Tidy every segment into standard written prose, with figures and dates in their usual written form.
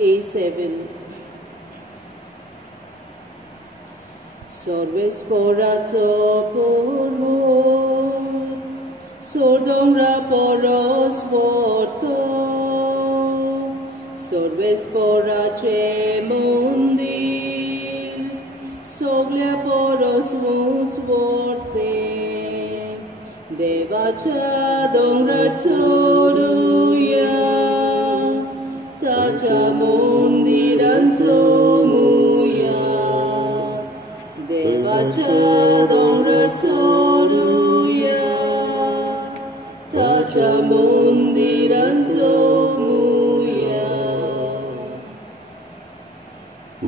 A7. Sorvesporato pormod, sordongra poros vorto, sorvesporace mundil, soglia poros mus vorte, devacha dongra toruya, tacha mundiran somuya, devacha dongra toruya, tacha mundiran somuya.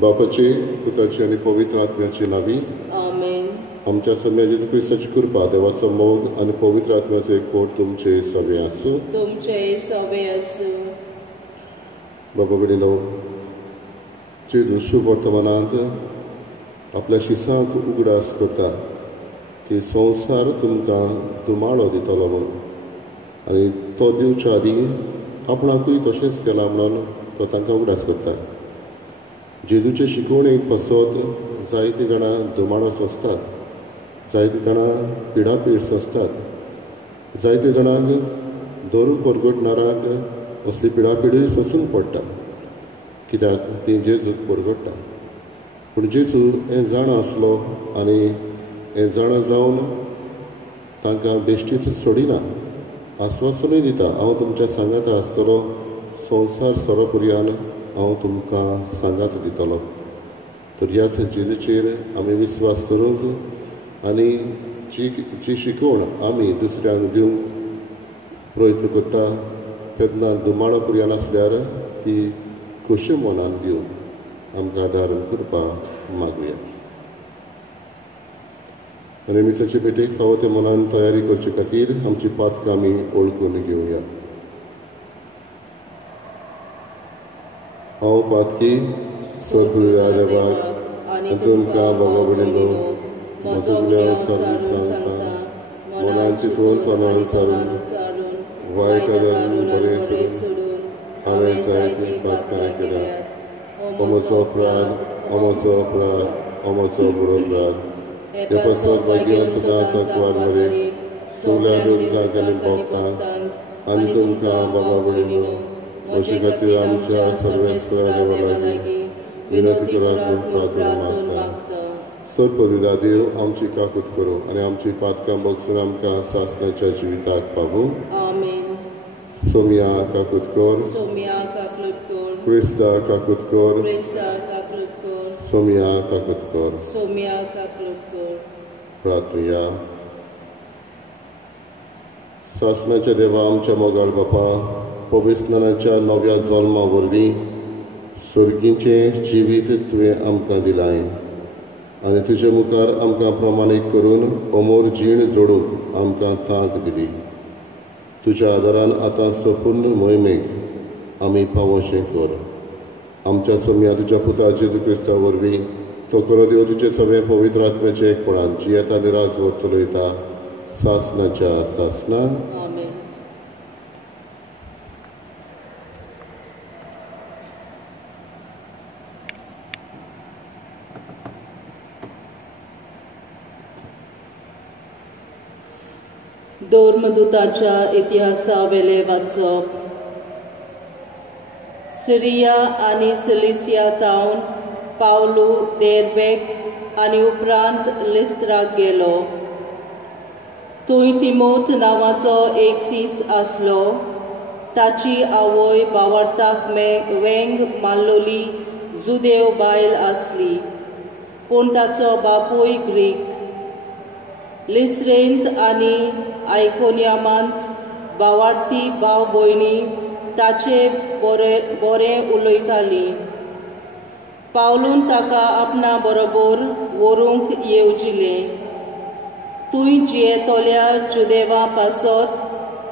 बापाचे, पुताचे आणि पवित्र आत्म्याचे नावी. आमेन. आमच्या सम्या जेजू ख्रिस्ताची कृपा, देवाचो मोग आणि पवित्र आत्म्याचो एकवट तुमचे सवे आसूं. तुमचे सवे आसूं. बाबा भयणीनो, जेजू शुभ वर्तमानांत आपल्या शिसांक उगडास करता की संवसार तुमकां दुमाळो दितलो म्हणून, आनी तो दिवच्या आदीं आपणाकूय तशेंच केलां म्हणून तो तांकां उगडास करता. जेजूचे शिकवणेक पासत जायतीं जाणां दुमाळो सोंसतात, जायतीं जाणां पिडापीड सोंसतात, जायत्या जाणांक धरून परगटणाराक असली पिडापीडूय सोंसूंक पडटा, कित्याक ती जेजूक परगट्टा. पूण जेजू हें जाण आसलो आनी हें जाणा जावन तांकां बेश्टीच सोडिना, आस्वासनूय दिता, हांव तुमच्या सांगात आसतलो, संवसार सोरोपर्यंत हांव तुमकां सांगात दितलो. तर ह्याच जेजूचेर आमी विस्वास करूंक आनी जी शिकवण आमी दुसऱ्यांक दिवंक प्रयत्न करता तेन्ना दुमाळो पर्यंत आसल्यार ती खुशे मनान दिवंक आमकां आदार करपा मागुया. रेमिसाचे भेटेक फावो ते मनान तयारी करचे खातीर आमची पातकां आमी ओळखून घेवया. हांव पातकी स्वर्गीय देवाक आनी तुमकां बाबा भयणीनो, म्हजो गुन्यांव चालून सांगता, मनान चिंतून तोंडान चालून वायट धरून बरें सोडून हांवें जायतीं पातकां केल्यात. हो म्हजो अपराध, हो म्हजो अपराध, हो म्हजो बरो अपराध. हे पासत भाग्य सदांच वाड मरे सगल्या दुर्गांक आनी भक्तांक आनी तुमकां बाबा भयणीनो, अशे खातीर आमच्या सर्वेस्परा देवा लागीं विनंती करात प्रार्थना मागता. सर्पविदा देव आमची काकूट करूं आनी आमची पातकां बगसून आमकां सासणाच्या जिविताक पावूं. आमेन. सोम्या काकूट कर, सोम्या काकूट कर, क्रिस्ता काकूट कर, क्रिस्ता काकूट कर, सोम्या काकूट कर. सोम्या काकूट कर. प्रार्थना. सासणाच्या देवा, आमच्या मोगाळ बापा, पवित्रनाच्या नव्या जल्मा वरवीं सर्गीचें जिवीत तुवें आमकां दिलाय आनी तुजे मुखार आमकां प्रमाणीक करून अमोर जीण जोडूंक आमकां तांक दिली. तुज्या आदारान आतां संपूर्ण मोहिमेक आमी पावोशें कर. आमच्या सोम्या तुज्या पुता जेजू क्रिस्ता वरवीं तो करो देव तुजे सगळे पवित्र आत्म्याचे एकपणान जियेता आनी राजवट चलयता सासणाच्या सासणां. आमेन. धर्मदूताच्या इतिहासा वेले वाचप. सिरिया आनी सिलिसिया तावन पावलू देरबेक आनी उपरांत लिस्त्राक गेलो. थंय तिमोथ नांवाचो एक सीस आसलो. ताची आवय भावार्थाक वेंग मारलोली जुदेव बायल आसली, पूण ताचो बापूय ग्रीक. लिस्रेंत आनी आयकोनियामांत भावार्थी भाव भयणी ताचे बरें उलयताली. पावलून ताका आपणा बरोबर व्हरूंक येवजिले. थंय जियेतोल्या जुदेवा पासत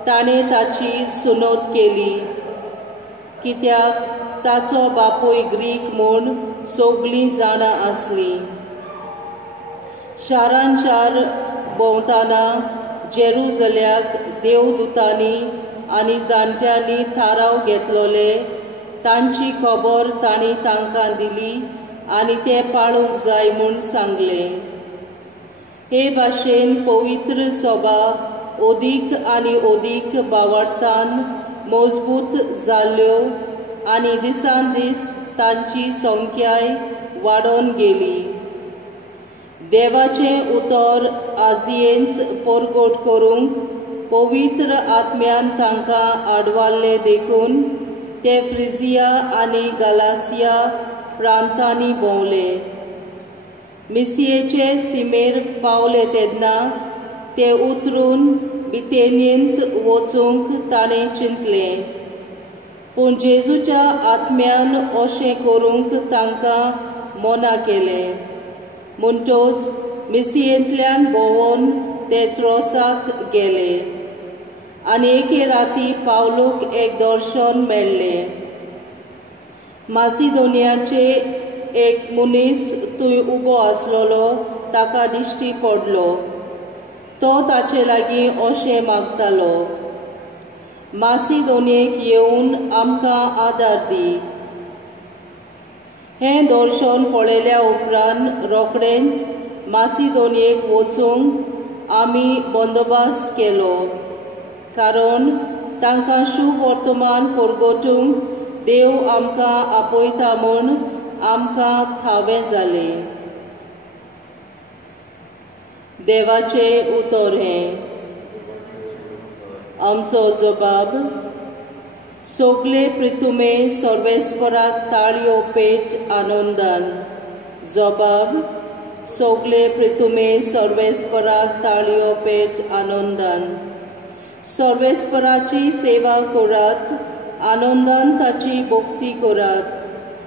ताणें ताची सुनोत केली, कित्याक ताचो बापूय ग्रीक म्हूण सगळीं जाणां आसलीं. शारान शार भोंवतना जेरुसल्याक देवदूतांनी आनी जाणट्यांनी थाराव घेतलोले तांची खबर तांणी तांकां दिली आनी ते पाळूंक जाय म्हूण सांगलें. हे भाशेन पवित्र सभा ओदीक आनी ओदीक भावार्थान मजबूत जाल्ल्यो आनी दिसान दीस तांची संख्याय वाडोन गेली. देवाचें उतर आजयेंत परगट करूंक पवित्र आत्म्यान तांकां आडवाल्ले देखून ते फ्रिजिया आनी गलासिया प्रांतांनी भोंवले. मिसियेचे सीमेर पावले तेन्ना ते उतरून बिथेनियेंत वचूंक ताणें चिंतलें. पूण जेजूच्या आत्म्यान अशें करूंक तांकां मना केलें. म्हणटच मिसियेंतल्यान भोंवून ते त्रोसाक गेले आनी एके राती पावलूक एक दर्शन मेळ्ळें. मासिदोनियाचे एक मनीस थंय उबो आसलोलो ताका दिश्टी पडलो. तो ताचे लागीं अशें मागतालो, मासिदोनियेक येवन आमकां आदार दी. हें दर्शन पळयल्या उपरांत रोखडेंच मासिदोनियेक वचूंक आमी बंदोबस्त केलो, कारण तांकां शुभ वर्तमान परगटूंक देव आमकां आपयता म्हूण आमकां ठावें जालें. देवाचें उतर हें. आमचो जबाब, सोगले प्रितुमे सर्वेस्पराक ताळयो पेट आनंदान. जबाब, सोगले प्रितुमे सर्वेस्पराक ताळयो पेट आनंदान. सर्वेस्पराची सेवा करात, आनंदान ताची भक्ती करात.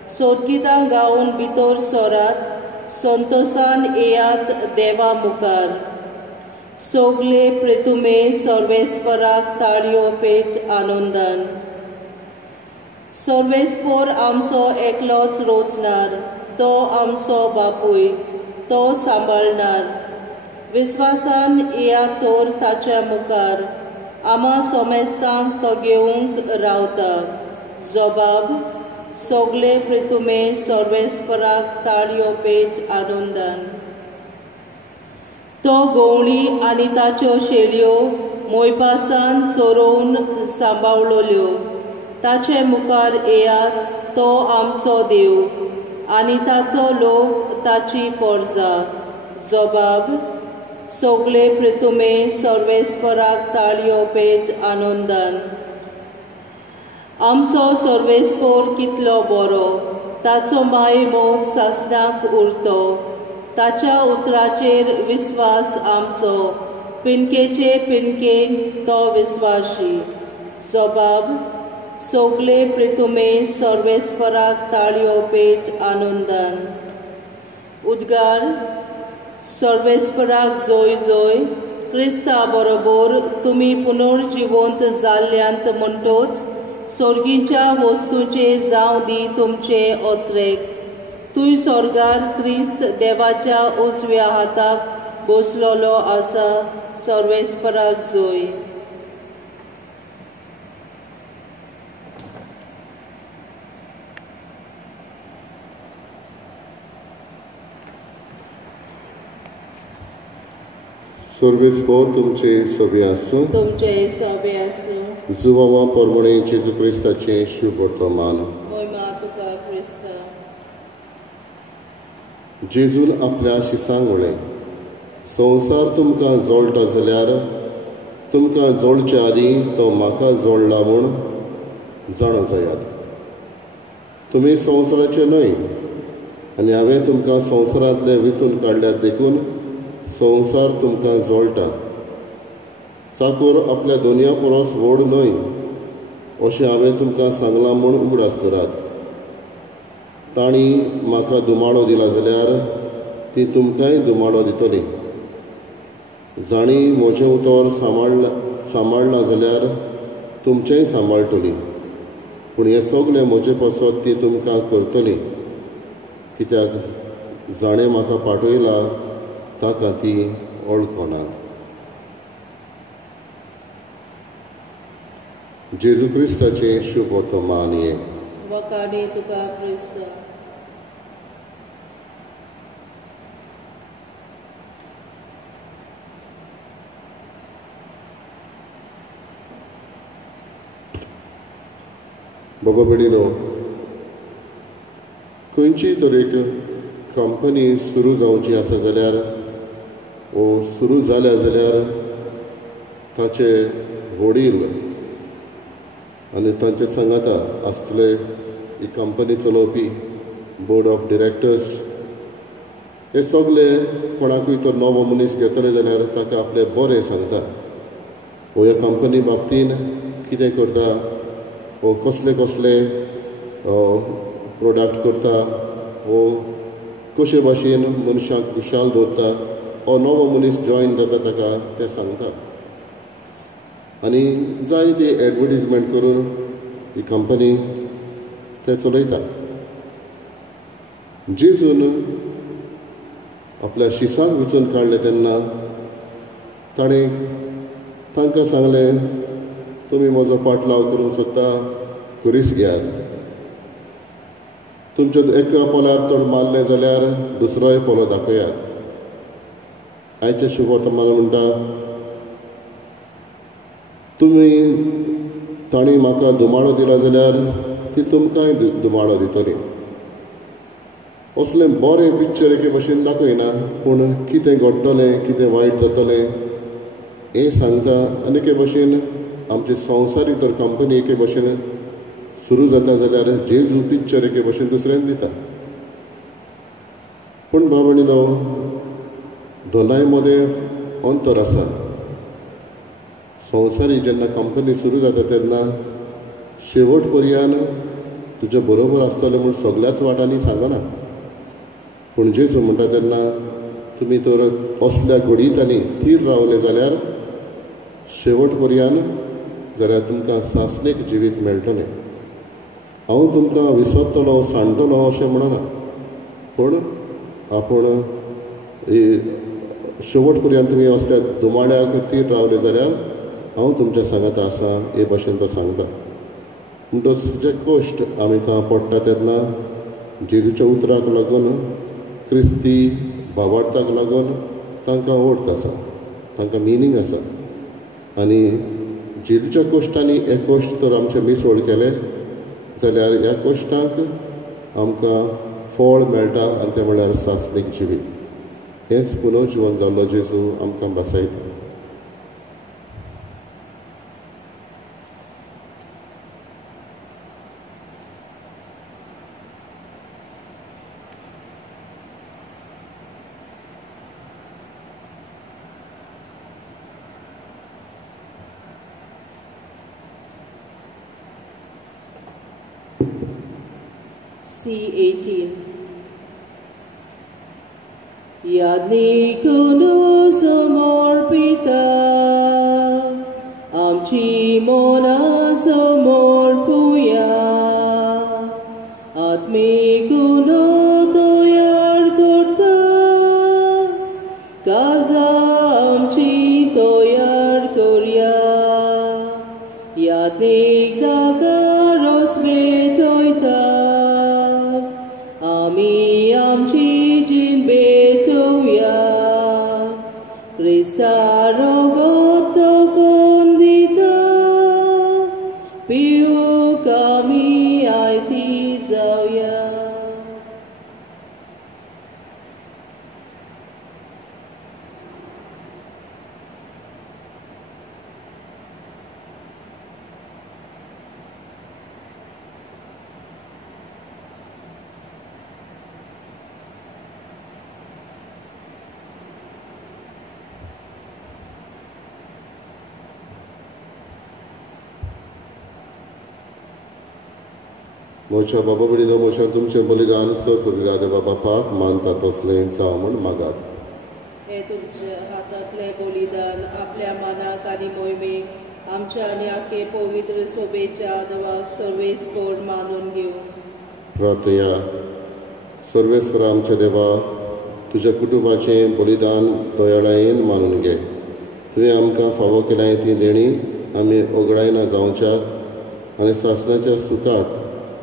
सोदगितां गावन भितर सरात, संतोषान येयात देवा मुखार. सोगले प्रितुमे सर्वेस्पराक ताळयो पेट आनंदान. सर्वेस्पर आमचो एकलोच रोचणार, तो आमचो बापूय, तो सांबाळणार. विस्वासान येयात तर ताच्या मुखार, आमा सोमेस्तांक तो घेवंक रावता. जबाब, सोगले प्रितुमे सर्वेस्पराक ताळयो पेट आनंदान. तो गवळी आनी ताच्यो शेळयो मोयपासान चोरोवन सांबाळलोल्यो. ताचे मुखार येयात, तो आमचो देव, आनी ताचो लोक ताची परजा. जबाब, सोगले प्रितुमे सर्वेस्पराक ताळयो पेट आनंदान. आमचो सर्वेस्पर कितलो बरो, ताचो माय मोग सासणाक उरतो. ताच्या उतराचेर विस्वास आमचो, पिणकेचे पिणकेक तो विस्वाशी. जबाब, सोगले प्रितुमे सर्वेस्पराक ताळयो पेट आनंदान. उद्गार. सर्वेस्पराक जोय जोय. क्रिस्ता बरोबर तुमी पुनर्जिवंत जाल्ल्यांत म्हणटोच सर्गीच्या वस्तूचे जावं दी तुमचे ओत्रेक. तुय स्वर्गार क्रिस्त देवाच्या उजव्या हाताक बसलोलो आसा. सर्वेस्पराक जोय. सर्वेस्पर तुमचे सभे आसूं. तुमचे सभे आसूं. जुवामा परमणे जेजू क्रिस्ताचें शुभ वर्तमान. महिमा तुका क्रिस्त. जेजून आपल्या शिसांक उडयलें, संवसार तुमकां जोडटा जाल्यार तुमकां जोडचे आदीं तो म्हाका जोडला म्हूण जाणा जायात. तुमी संवसाराचे न्हय, आनी हांवें तुमकां संवसारांतले वेंचून काडल्यात देखून संवसार तुमकां जोडटा. चाकर आपल्या दोनया परस व्हड न्हय अशें हांवें तुमकां सांगलां म्हूण उगडास करात. तांणी म्हाका दुमाळो दिला जाल्यार ती तुमकांय दुमाळो दितली. जाणी म्हजें उतर सांबाळना जाल्यार तुमचेंय सांबाळटली. पूण हें सगलें म्हजे पासत ती तुमकां करतली, कित्याक जाणें म्हाका पाठयला ताका ती वळखनात. जेजू क्रिस्ताचें शुभ वर्तमान हें. वकानी तुका क्रिस्त. बाबा भयणीनो, खंयची तरेक कंपनी सुरू जावची आसा जाल्यार वो सुरू जाल्या जाल्यार ताचे वडील आनी तांचे सांगाता आसतले ही कंपनी चलोवपी बोर्ड ऑफ डिरेक्टर्स हे सगळे कोणाकूय तो नवो मनीस घेतले जाल्यार ताका आपले बरें सांगता. वो ह्या कंपनी बाबतीन कितें करता, वो कसले कसले प्रोडक्ट करता, वो कशे भाशेन मनशाक खुशाल दवरता, हो नवो मनीस जॉयन जाता ताका ते सांगता. आनी जायती एडवर्टिजमेंट करून ही कंपनी ते चलयता. जेजून आपल्या शिसांक विचून काडले तेन्ना ताणें तांकां सांगलें, तुमी म्हजो पाटलाव करूंक सोदता, खुरीस घेयात. तुमच्या एका पोल्यार चड मारलें जाल्यार दुसरोय पोलो दाखयात. आयचे शुभ वर्तमान म्हणटा, तुमी ताणी म्हाका दुमाळो दिला जाल्यार ती तुमकांय दुमाळो दितली. असलें बरें पिक्चर एके भशेन दाखयना, पूण कितें घडटलें, कितें वायट जातलें हें सांगता. आनी एके भशेन आमची संवसारीक तर कंपनी एके भशेन सुरू जाता जाल्यार जेजू पिक्चर एके भशेन दुसऱ्यान दिता. पूण भावणीनो, दोनाय मदें अंतर आसा. संवसारी जेन्ना कंपनी सुरू जाता तेन्ना शेवट पर्यान तुजे बरोबर आसतलें म्हूण सगळ्याच वाटांनी सांगना. पूण जेजू म्हणटा तेन्ना तुमी तर असल्या घडीतांनी थीर रावले जाल्यार शेवट पर्यान जाल्यार तुमकां सासणेक जिवीत मेळटलें. हांव तुमकां विसरतलो, सांडटलो अशें म्हणना, पूण आपूण शेवट पर्यंत तुमी असल्या दुमाळ्याक तीर रावले जाल्यार हांव तुमच्या सांगाता आसा हे भाशेन तो सांगता. म्हणटच जे कश्ट आमकां पडटा तेन्ना जेजूच्या उतराक लागून, क्रिस्ती भावार्थाक लागून तांकां अर्थ आसा, तांकां मिनींग आसा. आनी जेजूच्या कश्टांनी हे कश्ट तर आमचे मिसवळ केले जाल्यार ह्या कश्टांक आमकां फळ मेळटा, आनी तें म्हळ्यार सासणीक जिवीत. हेंच पुनर्जीवन जाल्लो जेजू आमकां बसयता. C18. Yadnikunu समर्पिता आमची मोना समर्पुया आत्मिकुनो तयार करता काळजा आमची तयार करूया यादनीक दाकारोस भेटयता आमी आमची जीण भेटोवया क्रिस्ता रगत कोण दिता पिवूंक आमी आयती जावया. म्हज्या बाबा बडिनो म्हज्या तुमचें बलिदान स करूया देवा बापाक मानता तसलें जावं म्हूण मागात. हे तुमच्या हातांतलें बलिदान आपल्या मनाक आनी मोहिमेक आमच्या आनी आख्खे पवित्र सोबेच्या देवाक सर्वेस्पर मानून घेवं. प्रार्थया. सर्वेस्पर आमच्या देवा, तुज्या कुटुंबाचें बलिदान दयाळायेन मानून घे. तुवें आमकां फावो केल्याय ती देणी आमी ओगडायना जावच्याक आनी सासणाच्या सुखाक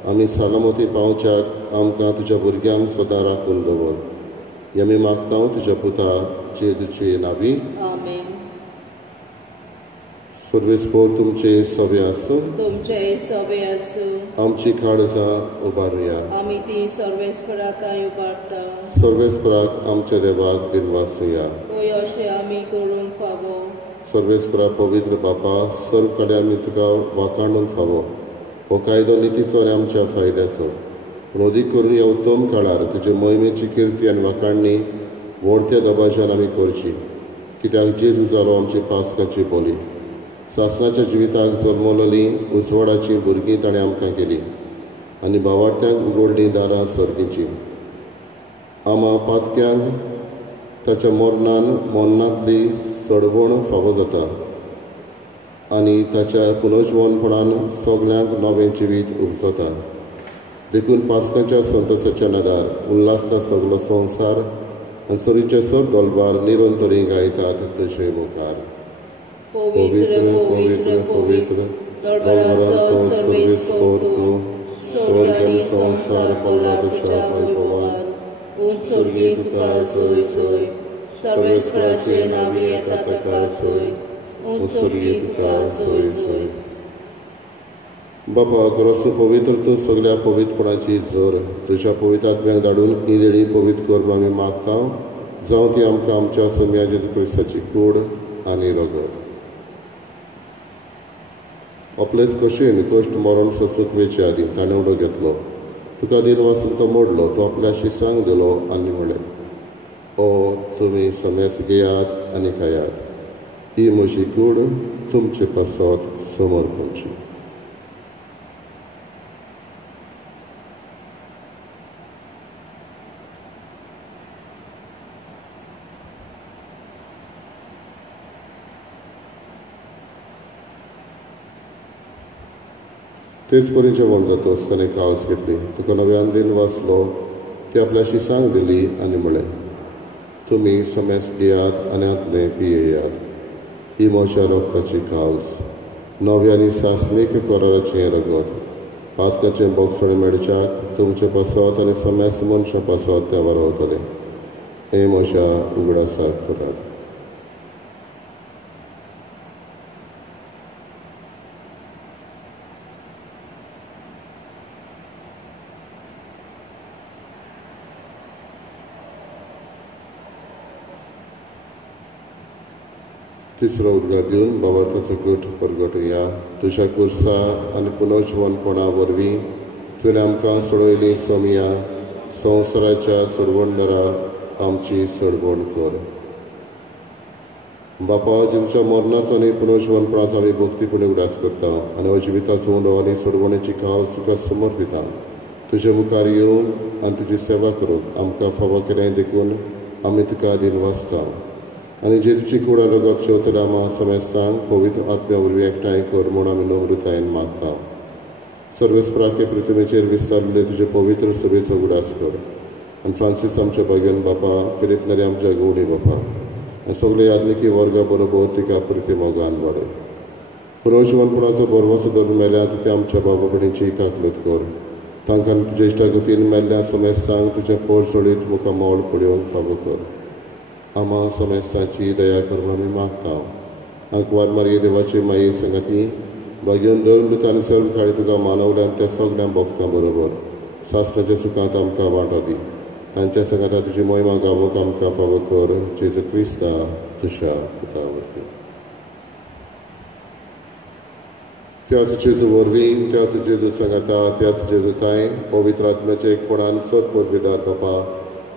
आमी सालामती पावच्याक आमकां तुज्या भुरग्यांक सदां राखून दवर. हें आमी मागता तुज्या पुता जेजूचे नांवी. आमेन. सर्वेस्पोर तुमचे सवे आसूं. तुमचे सवे आसूं. आमची काळजां उबारुया. आमी ती सर्वेस्पराताय उबारता. सर्वेस्पराक आमच्या देवाक दिनवासुया. होय अशें आमी करूंक फावो. सर्वेस्परा पवित्र बापा, सर्व कडेन आमी तुका वाखाणूंक फावो. हो कायदो नितीचो आनी आमच्या फायद्याचो. पूण अदीक करून ह्या उत्तम काळार तुजे मोहिमेची किर्ती आनी वाखाणणी व्हडत्या दबाज्यान आमी करची. कित्याक जेजू जालो आमची पास्काची बोली. सासणाच्या जिविताक जल्मलोली उजवाडाची भुरगीं ताणें आमकां केली आनी भावार्थ्यांक उगडलीं दारां सर्गीची. आमा पातक्यांक ताच्या मरणान मरणांतली चडवण फावो जाता आनी ताच्या पुनर्जीवनपणान सगल्यांक नवें जिवीत उपजता. देखून पास्काच्या संतसाच्या नदार उल्हासता सगलो संवसार आनी सरीचे सर दोलबार निरंतरी गायतात तशें मुखार. पवित्र पवित्र पवित्र दरबाराचो सर्वेस्पोर तूं, स्वर्ग आनी संवसार पडला तुज्या वैभवार. उंचोर्गी तुका सोय सोय, सर्वेस्पराचे नांवी येता ताका सोय. उंचोर्गी तुका सोय सोय. बापा खरोच पवित्र तूं सगल्या पवित्रपणाची जोर तुज्या पवित्र आत्म्याक धाडून ही देडी पवित्र कर म्हूण आमी मागता. जावं ती आमकां आमच्या सम्या जेजू क्रिस्ताची कूड आनी रगत. आपलेच कशेन कश्ट मरण सोसूंक वेचे आदी ताणें उडो घेतलो. तुका दिन वाचून तो मोडलो. तो आपल्या शिसांक दिलो आनी म्हणलें, ओ तुमी समेस घेयात आनी खायात. ही म्हजी कूड तुमचे पासत समर्पणची. तेच परी जेवण जाता आसतना कावस घेतली. तुका नव्यान दिन वाचलो. ती आपल्या शिसांक दिली आनी म्हळें, तुमी समेस घेयात आनी आतले पियेयात. ही म्हज्या रोगताची कावस, नवे आनी सासणीक कराराचें रगत. पातकाचें बोगसोडें मेळच्याक तुमचे पासत आनी समेस मनशां पासत देवा रावतले. हें म्हज्या उगडासाक करात. तिसरो उदगार दिवन बाबार्थाचो गट परगटुया. तुज्या कुर्सा आनी पुनर्जीवनपणा वरवीं तुवें आमकां सोडयली सोमिया संवसाराच्या सोडवणदारा आमची सोडवण कर. बापा जेजूच्या मरणाचो आनी पुनर्जीवनपणाचो आमी भक्तीपणे उडास करता आनी अजिविताचो उंडो आनी सोडवणेची कावस तुका समर्पिता. तुजे मुखार येवन आनी तुजी सेवा करूंक आमकां फावो केलें देखून आमी तुका दिन वाचता. आनी जेजूची कूड आनी रगत शेवतल्या आमा समेस्तांक पवित्र आत्म्या वरवीं एकठांय कर म्हूण आमी नम्रतायेन मागता. सर्वेस्पराके पृथ्वीचेर विस्तारलेले तुजे पवित्र सभेचो उडास कर. आनी फ्रांसीस आमच्या भगिन बापा, फिलिप नरी आमच्या गवणी बापा आनी सगळे यादनिकी वर्गा बरोबर तिका प्रती मोगान वाडय. पुनर्जीवनपणाचो बरवसो धरून मेल्यात ते आमच्या बाबा भयणीची काकलत कर. तांकां तुज्या इश्टागतीन मेल्ल्या समेस्तांक तुजें पोर सोडीत मुखार मोल पळोवंक फावो कर. आमा समेस्ताची दया कर म्हूण आमी मागता. आंकवार मारये देवाची माये संगती भाग्यवन धरून आनी सर्व काळी तुका मानवल्यान त्या सगळ्या भक्तां बरोबर सासणाच्या सुखांत आमकां वांटो दी. तांच्या संगता तुजी मोहिमा गावूंक आमकां फावो कर. जेजू क्रिस्ता तुज्या पुता वरवीं. त्याच जेजू वरवीं, त्याच जेजू संगता, त्याच जेजू ताय पवित्र आत्म्याचे एकपणान सर पदवीदार बापा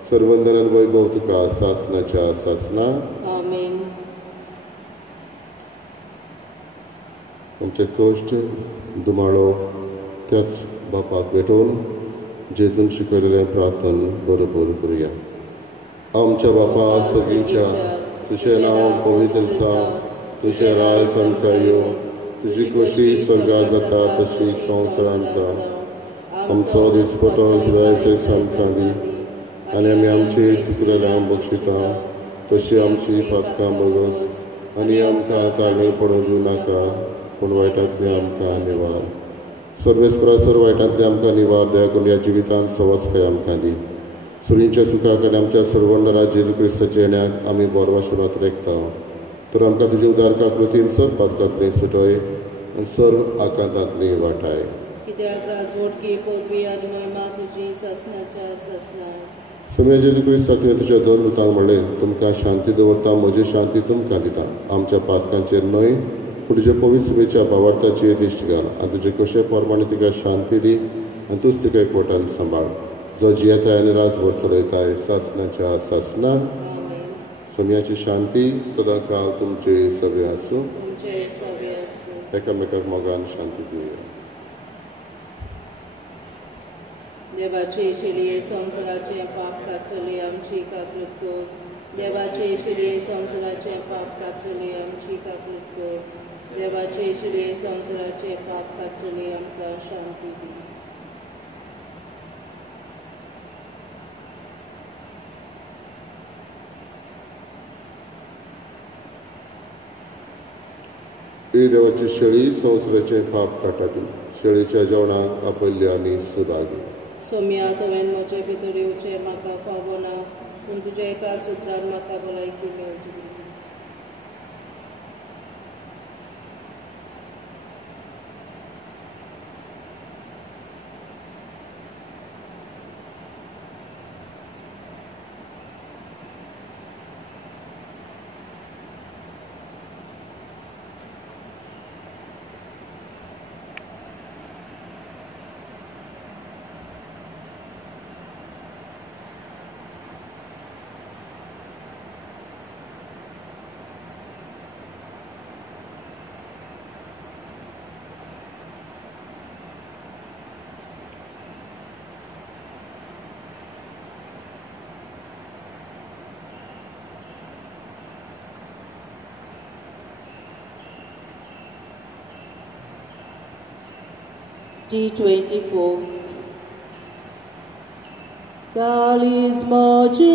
सर्वंदनान वैभव तुका सासणाच्या सासना. आमेन. आमचे कश्ट दुमाळो त्याच बापाक भेटून जेजून शिकयलेलें प्रार्थन बरोबर करुया. आमच्या बापा सगळींच्या तुजें नांव पवित्र जावं, तुजें राज आमकां येवं, तुजी कशी स्वर्गांत जाता तशी संवसारांत जावं. आमचो दिसपटो पुरायेचें आमकां दी आनी आमी आमची चुकलेल्यांक बक्षिता तशी आमची पातकां बगस आनी आमकां ताळमेळ पडूंक दिवं नाका पूण वायटांतल्यान आमकां निवार. सर्वेस्परा सर्व वायटांतले आमकां निवार दया करून ह्या जिवितांत सवस्काय आमकां दी. सुरींच्या सुखाक आनी आमच्या सर्वंडरा जेजू क्रिस्ताच्या येण्याक आमी बोरवा सुरवात रेखता. तर आमकां तुजे उदार काकृतीन सर्व पातकांतली सुटय आनी सर्व आकांतांतली वाटाय. कित्याक राजवटकी पदवी आनी महिमा तुजी ससनाच्या ससनाय. सुम्या जेजू क्रिस्ता तुवें तुज्या दोन दुतांक म्हणलें, तुमकां शांती दवरता, म्हजी शांती तुमकां दिता. आमच्या पातकांचेर न्हय पूण तुजे पवित्र सुबेच्या भावार्थाची दिश्ट घाल आनी तुजे कशे प्रमाणे तिका शांती दी आनी तूंच तिका एकवटान सांबाळ. जो जियेताय आनी राजवट चलयताय ससनाच्या ससना. सुम्याची शांती सदां काळ तुमचे सवे आसूं. एकामेकाक मोगान शांती दिवया. देवाचे शिलये संवसाराचे पाप कातले आमची काकूट कर. देवाचे शिलये संवसाराचे पाप कातले आमची काकूट कर. देवाचे शिलये संवसाराचे पाप कातले आमकां शांती दी. ही देवाची शेळी संवसाराचे पाप काटाती. शेळीच्या जेवणाक आपयल्ली आनी सुदागी. सोम्या तुवें म्हजे भितर येवचें म्हाका फावो ना, पूण तुज्या एकाच उतरान म्हाका भलायकी मेळटली. D24. Galismo tu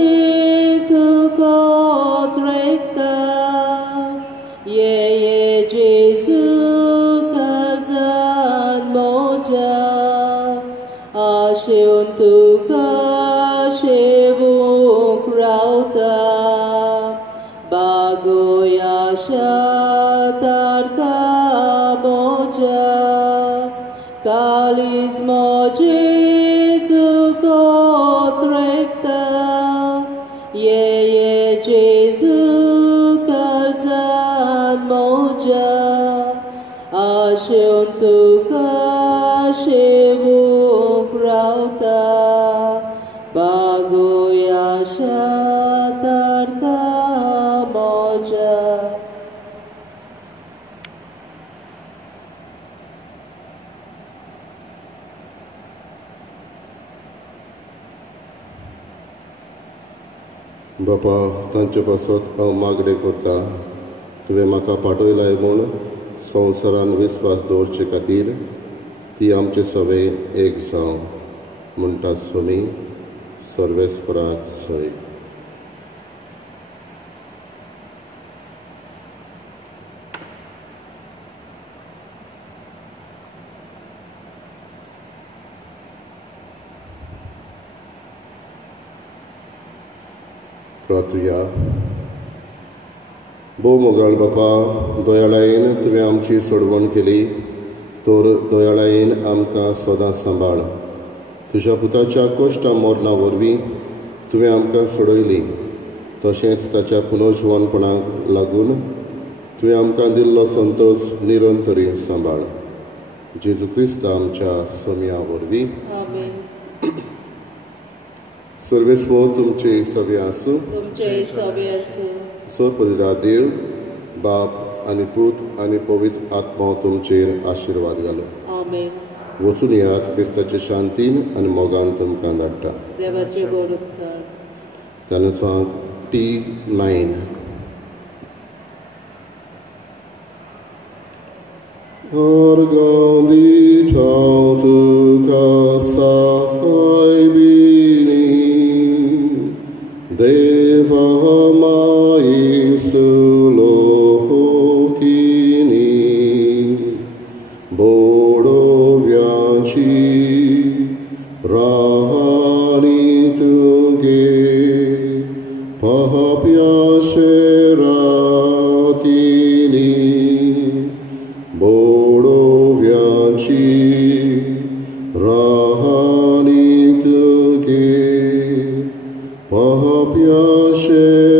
cotrecta, ye Jesu calzan moja, ashe tu kashevu krauta, bago yasha tarka moja. Galismo tu cotrecta, ye Jesu calzan moja, ashe tu kashevu krauta, bago yasha tarka moja. बापा, तांचे पासत हांव मागणें करता, तुवें म्हाका पाठयलाय म्हूण संवसारान विस्वास दवरचे खातीर ती आमचे सवे एक जावं म्हणटा सुमी सर्वेस्पराक सय. प्रार्थया. भोव मोगाळ बापा, दोयाळायेन तुवें आमची सोडवण केली, तर दोयाळायेन आमकां सदां सांबाळ. तुज्या पुताच्या कश्टा मरणा वरवीं तुवें आमकां सोडयली, तशेंच ताच्या पुनर्जीवनपणाक लागून तुवें आमकां दिल्लो संतोश निरंतरी सांबाळ. जेजू क्रिस्त आमच्या सोम्या वरवीं. सर्वेस्व तुमचे सवे आसूं. तुमचे सवे आसूं. सर्वपदिदा देव, बाप आनी पूत आनी पवित्र आत्मा तुमचेर आशिर्वाद घालो. आमेन. वचून येयात क्रिस्ताचे शांतीन आनी मोगान तुमकां धाडटा. देवाचे बरें उपकार. जाल्यार T9. Argandi tautu kasahai bini, deva mai sulohokini, bodo vya अशें